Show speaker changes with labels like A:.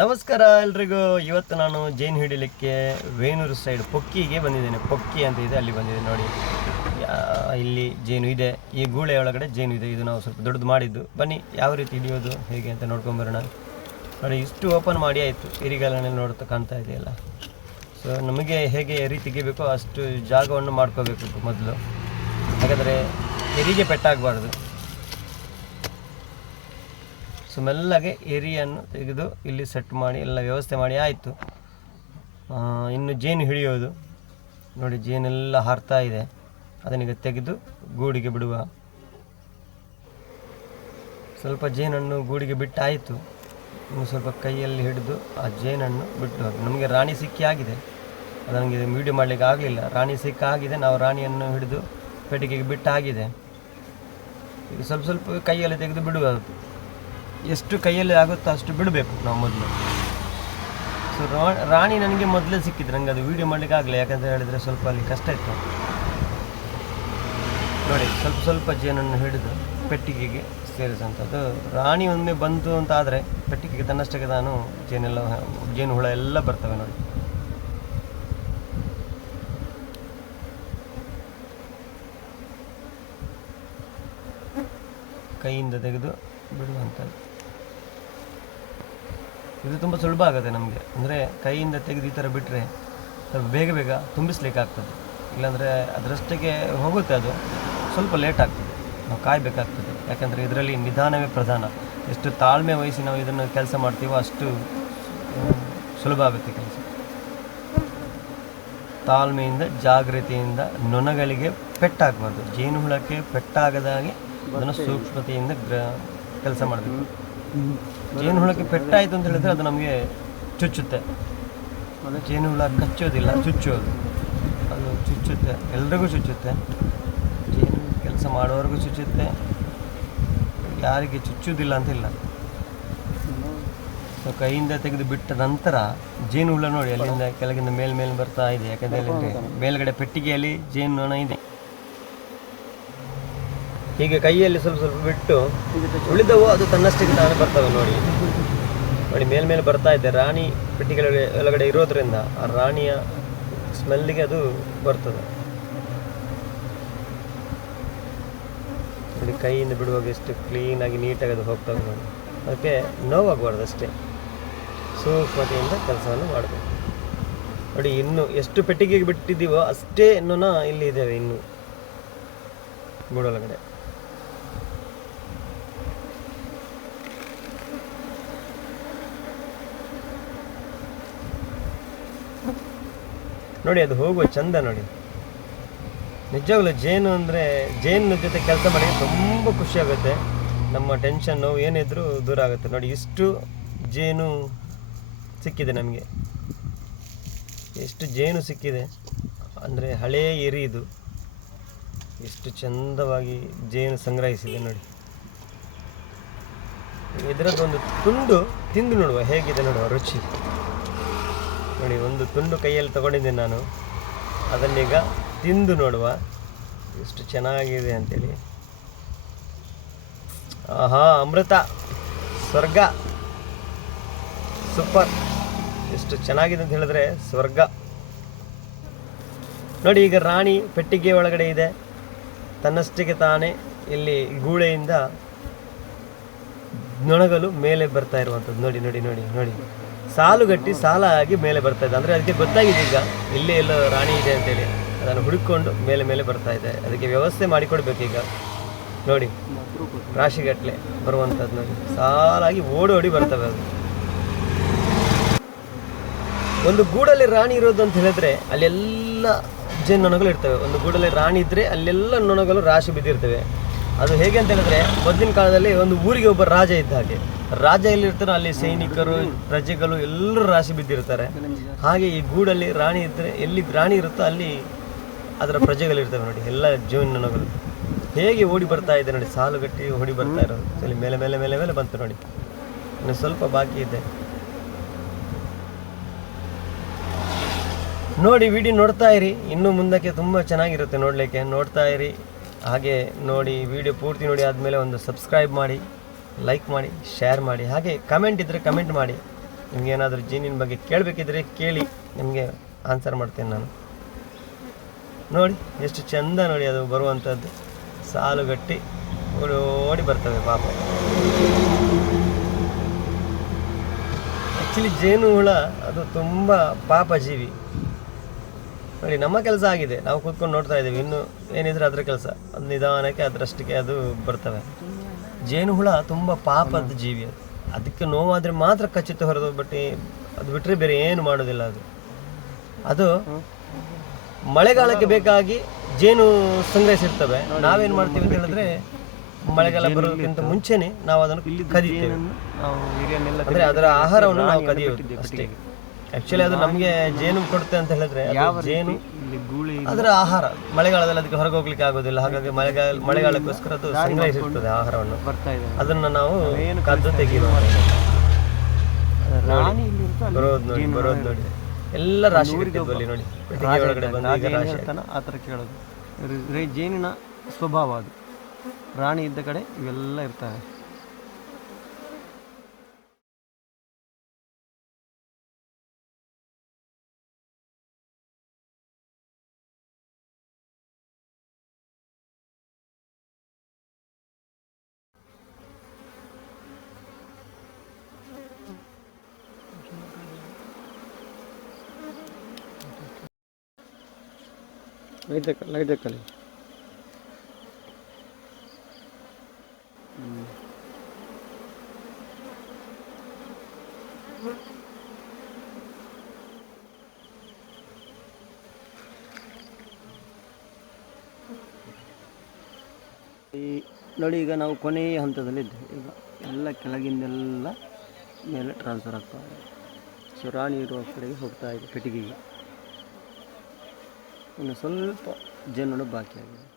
A: ನಮಸ್ಕಾರ ಎಲ್ರಿಗೂ. ಇವತ್ತು ನಾನು ಜೈನ್ ಹಿಡಿಲಿಕ್ಕೆ ವೇಣೂರು ಸೈಡ್ ಪೊಕ್ಕಿಗೆ ಬಂದಿದ್ದೇನೆ. ಪೊಕ್ಕಿ ಅಂತ ಇದೆ, ಅಲ್ಲಿ ಬಂದಿದೆ ನೋಡಿ. ಇಲ್ಲಿ ಜೇನು ಇದೆ. ಈ ಗೂಳೆ ಒಳಗಡೆ ಜೇನು ಇದೆ. ಇದು ನಾವು ಸ್ವಲ್ಪ ದೊಡ್ಡದು ಮಾಡಿದ್ದು. ಬನ್ನಿ, ಯಾವ ರೀತಿ ಹಿಡಿಯೋದು, ಹೇಗೆ ಅಂತ ನೋಡ್ಕೊಂಬರೋಣ ನೋಡಿ, ಇಷ್ಟು ಓಪನ್ ಮಾಡಿ ಆಯಿತು. ಇರಿಗಾಲನೆಲ್ಲ ನೋಡ್ತಾ ಕಾಣ್ತಾ ಇದೆಯಲ್ಲ. ಸೊ ನಮಗೆ ಹೇಗೆ ಎರಿ ತೆಗಿಬೇಕೋ ಅಷ್ಟು ಜಾಗವನ್ನು ಮಾಡ್ಕೋಬೇಕು ಮೊದಲು. ಹಾಗಾದರೆ ಎರಿಗೆ ಪೆಟ್ಟಾಗಬಾರ್ದು. ಸೊ ಮೆಲ್ಲಗೆ ಎರಿಯನ್ನು ತೆಗೆದು ಇಲ್ಲಿ ಸೆಟ್ ಮಾಡಿ, ಎಲ್ಲ ವ್ಯವಸ್ಥೆ ಮಾಡಿ ಆಯಿತು. ಇನ್ನು ಜೇನು ಹಿಡಿಯೋದು. ನೋಡಿ, ಜೇನೆಲ್ಲ ಹಾರ್ತಾ ಇದೆ. ಅದನ್ನೀಗ ತೆಗೆದು ಗೂಡಿಗೆ ಬಿಡುವ. ಸ್ವಲ್ಪ ಜೇನನ್ನು ಗೂಡಿಗೆ ಬಿಟ್ಟಾಯಿತು ಇನ್ನು ಸ್ವಲ್ಪ ಕೈಯಲ್ಲಿ ಹಿಡಿದು ಆ ಜೇನನ್ನು ಬಿಟ್ಟು ನಮಗೆ ರಾಣಿ ಸಿಕ್ಕಿ ಆಗಿದೆ. ಅದು ನನಗೆ ವೀಡಿಯೋ ಮಾಡಲಿಕ್ಕೆ ಆಗಲಿಲ್ಲ. ರಾಣಿ ಸಿಕ್ಕಾಗಿದೆ ನಾವು ರಾಣಿಯನ್ನು ಹಿಡಿದು ಪೆಟ್ಟಿಗೆಗೆ ಬಿಟ್ಟಾಗಿದೆ ಈಗ ಸ್ವಲ್ಪ ಸ್ವಲ್ಪ ಕೈಯಲ್ಲಿ ತೆಗೆದು ಬಿಡುವ ಎಷ್ಟು ಕೈಯಲ್ಲಿ ಆಗುತ್ತೋ ಅಷ್ಟು ಬಿಡಬೇಕು ನಾವು ಮೊದಲು. ಸೊ ರಾಣಿ ನನಗೆ ಮೊದಲೇ ಸಿಕ್ಕಿದ್ರು ನನಗೆ ಅದು ವೀಡಿಯೋ ಮಾಡಲಿಕ್ಕೆ ಆಗಲಿಲ್ಲ ಯಾಕಂತ ಹೇಳಿದರೆ ಸ್ವಲ್ಪ ಅಲ್ಲಿ ಕಷ್ಟ ಇತ್ತು. ನೋಡಿ, ಸ್ವಲ್ಪ ಸ್ವಲ್ಪ ಜೇನನ್ನು ಹಿಡಿದು ಪೆಟ್ಟಿಗೆಗೆ ಸೇರಿಸುವಂಥದ್ದು. ರಾಣಿ ಒಮ್ಮೆ ಬಂತು ಅಂತ ಆದರೆ ಪೆಟ್ಟಿಗೆಗೆ ತನ್ನಷ್ಟಕ್ಕೆ ನಾನು ಜೇನೆಲ್ಲ, ಜೇನು ಹುಳ ಎಲ್ಲ ಬರ್ತವೆ ನೋಡಿ. ಕೈಯಿಂದ ತೆಗೆದು ಬಿಡುವಂಥದ್ದು. ಇದು ತುಂಬ ಸುಲಭ ಆಗುತ್ತೆ ನಮಗೆ. ಅಂದರೆ ಕೈಯಿಂದ ತೆಗೆದು ಈ ಥರ ಬಿಟ್ಟರೆ ಸ್ವಲ್ಪ ಬೇಗ ಬೇಗ ತುಂಬಿಸ್ಲಿಕ್ಕೆ ಆಗ್ತದೆ ಇಲ್ಲಾಂದರೆ ಅದರಷ್ಟಕ್ಕೆ ಹೋಗುತ್ತೆ ಅದು. ಸ್ವಲ್ಪ ಲೇಟ್ ಆಗ್ತದೆ. ನಾವು ಕಾಯಬೇಕಾಗ್ತದೆ. ಯಾಕಂದರೆ ಇದರಲ್ಲಿ ನಿಧಾನವೇ ಪ್ರಧಾನ. ಎಷ್ಟು ತಾಳ್ಮೆ ವಹಿಸಿ ನಾವು ಇದನ್ನು ಕೆಲಸ ಮಾಡ್ತೀವೋ ಅಷ್ಟು ಸುಲಭ ಆಗುತ್ತೆ ಕೆಲಸ. ತಾಳ್ಮೆಯಿಂದ ಜಾಗೃತಿಯಿಂದ ನೊಣಗಳಿಗೆ ಪೆಟ್ಟಾಗಬಾರ್ದು. ಜೇನುಹುಳಕ್ಕೆ ಪೆಟ್ಟಾಗದಾಗೆ ಅದನ್ನು ಸೂಕ್ಷ್ಮತೆಯಿಂದ ಗ್ರ, ಕೆಲಸ ಮಾಡಬೇಕು. ಜೇನುಹುಳಕ್ಕೆ ಪೆಟ್ಟಾಯಿತು ಅಂತ ಹೇಳಿದ್ರೆ ಅದು ನಮಗೆ ಚುಚ್ಚುತ್ತೆ. ಜೇನು ಹುಳ ಕಚ್ಚೋದಿಲ್ಲ ಚುಚ್ಚೋದು. ಅದು ಚುಚ್ಚುತ್ತೆ. ಎಲ್ರಿಗೂ ಚುಚ್ಚುತ್ತೆ. ಜೇನು ಕೆಲಸ ಮಾಡೋರಿಗೂ ಚುಚ್ಚುತ್ತೆ. ಯಾರಿಗೆ ಚುಚ್ಚುವುದಿಲ್ಲ ಅಂತಿಲ್ಲ ಸೊ ಕೈಯಿಂದ ತೆಗೆದು ಬಿಟ್ಟ ನಂತರ ಜೇನು ಹುಳ ನೋಡಿ ಅಲ್ಲಿಂದ ಕೆಳಗಿಂದ ಮೇಲ್ಮೇಲೆ ಬರ್ತಾ ಇದೆ. ಯಾಕಂದ್ರೆ ಅಲ್ಲಿ ಮೇಲ್ಗಡೆ ಪೆಟ್ಟಿಗೆಯಲ್ಲಿ ಜೇನು ನೊಣ ಇದೆ. ಹೀಗೆ ಕೈಯಲ್ಲಿ ಸ್ವಲ್ಪ ಸ್ವಲ್ಪ ಬಿಟ್ಟು ಉಳಿದವು, ಅದು ತನ್ನಷ್ಟಕ್ಕೆ ತಾನೇ ಬರ್ತವೆ ನೋಡಿ. ನೋಡಿ ಮೇಲ್ಮೇಲೆ ಬರ್ತಾ ಇದೆ. ರಾಣಿ ಪೆಟ್ಟಿಗೆ ಒಳಗಡೆ ಇರೋದ್ರಿಂದ ಆ ರಾಣಿಯ ಸ್ಮೆಲ್ಲಿಗೆ ಅದು ಬರ್ತದೆ. ನೋಡಿ, ಕೈಯಿಂದ ಬಿಡುವಾಗ ಎಷ್ಟು ಕ್ಲೀನಾಗಿ ನೀಟಾಗಿ ಅದು ಹೋಗ್ತವೆ ನೋಡಿ. ಅದಕ್ಕೆ ನೋವಾಗಬಾರ್ದು ಅಷ್ಟೇ ಸೂಕ್ಷ್ಮತೆಯಿಂದ ಕೆಲಸವನ್ನು ಮಾಡಬೇಕು. ನೋಡಿ, ಇನ್ನು ಎಷ್ಟು ಪೆಟ್ಟಿಗೆಗೆ ಬಿಟ್ಟಿದ್ದೀವೋ ಅಷ್ಟೇ ಇನ್ನೂ ಇಲ್ಲಿ ಇದ್ದೇವೆ ಇನ್ನು. ಗೂಡೊಳಗಡೆ ನೋಡಿ, ಅದು ಹೋಗುವ ಚಂದ ನೋಡಿ. ನಿಜವಾಗ್ಲೂ ಜೇನು ಅಂದರೆ ಜೇನು ಜೊತೆ ಕೆಲಸ ಮಾಡಿದ್ರೆ ತುಂಬ ಖುಷಿಯಾಗುತ್ತೆ ನಮ್ಮ ಟೆನ್ಷನ್ ನೋವು ಏನಿದ್ರೂ ದೂರ ಆಗುತ್ತೆ. ನೋಡಿ, ಇಷ್ಟು ಜೇನು ಸಿಕ್ಕಿದೆ ನಮಗೆ. ಎಷ್ಟು ಜೇನು ಸಿಕ್ಕಿದೆ. ಅಂದರೆ ಹಳೆಯ ಎರಿ ಇದು. ಎಷ್ಟು ಚಂದವಾಗಿ ಜೇನು ಸಂಗ್ರಹಿಸಿದೆ ನೋಡಿ. ಇದರದ್ದೊಂದು ತುಂಡು ತಿಂದು ನೋಡುವ, ಹೇಗಿದೆ ನೋಡುವ ರುಚಿ. ನೋಡಿ, ಒಂದು ತುಂಡು ಕೈಯಲ್ಲಿ ತಗೊಂಡಿದ್ದೆ ನಾನು. ಅದನ್ನೀಗ ತಿಂದು ನೋಡುವ. ಎಷ್ಟು ಚೆನ್ನಾಗಿದೆ ಅಂತೇಳಿ. ಆಹಾ, ಅಮೃತ. ಸ್ವರ್ಗ. ಸೂಪರ್. ಎಷ್ಟು ಚೆನ್ನಾಗಿದೆ ಅಂತ ಹೇಳಿದ್ರೆ ಸ್ವರ್ಗ. ನೋಡಿ, ಈಗ ರಾಣಿ ಪೆಟ್ಟಿಗೆ ಒಳಗಡೆ ಇದೆ. ತನ್ನಷ್ಟಿಗೆ ತಾನೇ ಇಲ್ಲಿ ಗೂಳೆಯಿಂದ ನೊಣಗಲು ಮೇಲೆ ಬರ್ತಾ ಇರುವಂಥದ್ದು. ನೋಡಿ ನೋಡಿ ನೋಡಿ ನೋಡಿ. ಸಾಲುಗಟ್ಟಿ ಸಾಲಾಗಿ ಮೇಲೆ ಬರ್ತಾ ಇದೆ. ಅಂದರೆ ಅದಕ್ಕೆ ಗೊತ್ತಾಗಿದೆ ಈಗ. ಇಲ್ಲೇ ಎಲ್ಲೋ ರಾಣಿ ಇದೆ ಅಂತೇಳಿ. ಅದನ್ನು ಹುಡುಕೊಂಡು ಮೇಲೆ ಮೇಲೆ ಬರ್ತಾ ಇದೆ. ಅದಕ್ಕೆ ವ್ಯವಸ್ಥೆ ಮಾಡಿಕೊಡ್ಬೇಕು ಈಗ. ನೋಡಿ, ರಾಶಿಗಟ್ಟಲೆ ಬರುವಂಥದ್ದು ನೋಡಿ. ಸಾಲಾಗಿ ಓಡಿ ಓಡಿ ಬರ್ತವೆ ಅದು. ಒಂದು ಗೂಡಲ್ಲಿ ರಾಣಿ ಇರೋದು ಅಂತ ಹೇಳಿದ್ರೆ ಅಲ್ಲೆಲ್ಲ ಜೇನು ನೊಣಗಳು ಇರ್ತವೆ. ಒಂದು ಗೂಡಲ್ಲಿ ರಾಣಿ ಇದ್ರೆ ಅಲ್ಲೆಲ್ಲ ನೊಣಗಳು ರಾಶಿ ಬಿದ್ದಿರ್ತವೆ. ಅದು ಹೇಗೆ ಅಂತ ಹೇಳಿದ್ರೆ, ಮೊದಲಿನ ಕಾಲದಲ್ಲಿ ಒಂದು ಊರಿಗೆ ಒಬ್ಬ ರಾಜ ಇದ್ದ ಹಾಗೆ. ರಾಜ ಎಲ್ಲಿರ್ತಾರೋ ಅಲ್ಲಿ ಸೈನಿಕರು, ಪ್ರಜೆಗಳು ಎಲ್ಲರೂ ರಾಶಿ ಬಿದ್ದಿರ್ತಾರೆ ಹಾಗೆ ಈ ಗೂಡಲ್ಲಿ ರಾಣಿ ಇದ್ದರೆ ಎಲ್ಲಿ ರಾಣಿ ಇರುತ್ತೋ ಅಲ್ಲಿ ಅದರ ಪ್ರಜೆಗಳಿರ್ತವೆ ನೋಡಿ, ಎಲ್ಲ ಜೀವನಗಳು ಹೇಗೆ ಓಡಿ ಬರ್ತಾ ಇದೆ ನೋಡಿ, ಸಾಲುಗಟ್ಟಿ ಓಡಿ ಬರ್ತಾ ಇರೋದು. ಅಲ್ಲಿ ಮೇಲೆ ಮೇಲೆ ಮೇಲೆ ಮೇಲೆ ಬಂತು ನೋಡಿ. ಇನ್ನು ಸ್ವಲ್ಪ ಬಾಕಿ ಇದೆ. ನೋಡಿ ವಿಡಿಯೋ ನೋಡ್ತಾ ಇರಿ. ಇನ್ನು ಮುಂದಕ್ಕೆ ತುಂಬ ಚೆನ್ನಾಗಿರುತ್ತೆ ನೋಡಲಿಕ್ಕೆ. ನೋಡ್ತಾ ಇರಿ. ಹಾಗೆ ನೋಡಿ ವಿಡಿಯೋ ಪೂರ್ತಿ ನೋಡಿ ಆದಮೇಲೆ ಒಂದು ಸಬ್ಸ್ಕ್ರೈಬ್ ಮಾಡಿ ಲೈಕ್ ಮಾಡಿ ಶೇರ್ ಮಾಡಿ, ಹಾಗೆ ಕಮೆಂಟ್ ಇದ್ದರೆ ಕಮೆಂಟ್ ಮಾಡಿ. ನಿಮಗೇನಾದರೂ ಜೇನಿನ ಬಗ್ಗೆ ಕೇಳಬೇಕಿದ್ರೆ ಕೇಳಿ, ನಿಮಗೆ ಆನ್ಸರ್ ಮಾಡ್ತೇನೆ ನಾನು. ನೋಡಿ, ಎಷ್ಟು ಚಂದ ನೋಡಿ ಅದು ಬರುವಂಥದ್ದು ಸಾಲುಗಟ್ಟಿ ಓಡಿ ಬರ್ತವೆ, ಪಾಪ. ಆ್ಯಕ್ಚುಲಿ ಜೇನು ಹುಳ, ಅದು ತುಂಬ ಪಾಪ ಜೀವಿ ನೋಡಿ ನಮ್ಮ ಕೆಲಸ ಆಗಿದೆ. ನಾವು ಕೂತ್ಕೊಂಡು ನೋಡ್ತಾ ಇದ್ದೀವಿ. ಇನ್ನು ಏನಿದ್ರೆ ಅದರ ಕೆಲಸ. ಅದು ನಿಧಾನಕ್ಕೆ ಅದರಷ್ಟಕ್ಕೆ ಅದು ಬರ್ತವೆ. ಜೇನು ಹುಳ ತುಂಬ ಪಾಪದ ಜೀವಿ ಅದು. ಅದಕ್ಕೆ ನೋವಾದರೆ ಮಾತ್ರ ಖಚಿತ ಹೊರದು ಬಟ್ ಅದು ಬಿಟ್ಟರೆ ಬೇರೆ ಏನು ಮಾಡೋದಿಲ್ಲ ಅದು. ಅದು ಮಳೆಗಾಲಕ್ಕೆ ಬೇಕಾಗಿ ಜೇನು ಸಂಗ್ರಹಿಸಿರ್ತವೆ. ನಾವೇನು ಮಾಡ್ತೀವಿ ಅಂತ ಹೇಳಿದ್ರೆ ಮಳೆಗಾಲ ಬರೋದಕ್ಕಿಂತ ಮುಂಚೆನೆ ನಾವು ಅದನ್ನು ಕದೀತೇವೆ ಅಂದ್ರೆ ಅದರ ಆಹಾರವನ್ನು ನಾವು ಕದಿಯೋದು ಅಷ್ಟೇ. ಆಕ್ಚುಲಿ ಅದು ನಮಗೆ ಜೇನು ಕೊಡುತ್ತೆ ಅಂತ ಹೇಳಿದ್ರೆ ಜೇನು
B: ಗೂಳಿ
A: ಅದರ ಆಹಾರ. ಮಳೆಗಾಲದಲ್ಲಿ ಅದಕ್ಕೆ ಹೊರಗೆ ಹೋಗ್ಲಿಕ್ಕೆ ಆಗೋದಿಲ್ಲ. ಹಾಗಾಗಿ ಮಳೆಗಾಲ ಮಳೆಗಾಲಕ್ಕೋಸ್ಕರ ಅದು ಸಂಗ್ರಹಿಸಿರ್ತದೆ ಆಹಾರವನ್ನು.
B: ಬರ್ತಾ ಇದೆ.
A: ಅದನ್ನ ನಾವು ಕದ್ದು
B: ರಾಣಿ ಇರುತ್ತೆ
A: ಬರೋದು ನೋಡಿ ಬರೋದು ನೋಡಿ. ಎಲ್ಲ ರಾಶಿ ಅಲ್ಲಿ ನೋಡಿ. ಒಳಗಡೆ ಬಂದು ರಾಶಿ.
B: ಹೇಳ್ತಾನ ಆ ಥರ ಕೇಳೋದು. ಜೇನಿನ ಸ್ವಭಾವ ಅದು. ರಾಣಿ ಇದ್ದ ಕಡೆ ಇವೆಲ್ಲ ಇರ್ತವೆ. ಲೈಟ್ ಎಕ್ಕಲಿ ಈ ನೋಡಿ, ಈಗ ನಾವು ಕೊನೆಯ ಹಂತದಲ್ಲಿದ್ದೇವೆ. ಈಗ ಎಲ್ಲ ಕೆಳಗಿಂದೆಲ್ಲ ಮೇಲೆ ಟ್ರಾನ್ಸ್ಫರ್ ಆಗ್ತಾ ಇದೆ. ಸೊ ರಾಣಿ ಇರುವ ಕಡೆಗೆ ಹೋಗ್ತಾ ಇದೆ ಪೆಟ್ಟಿಗೆಗೆ. ಇನ್ನು ಸ್ವಲ್ಪ ಜೇನುನೊಣ ಬಾಕಿ ಆಗಿದೆ.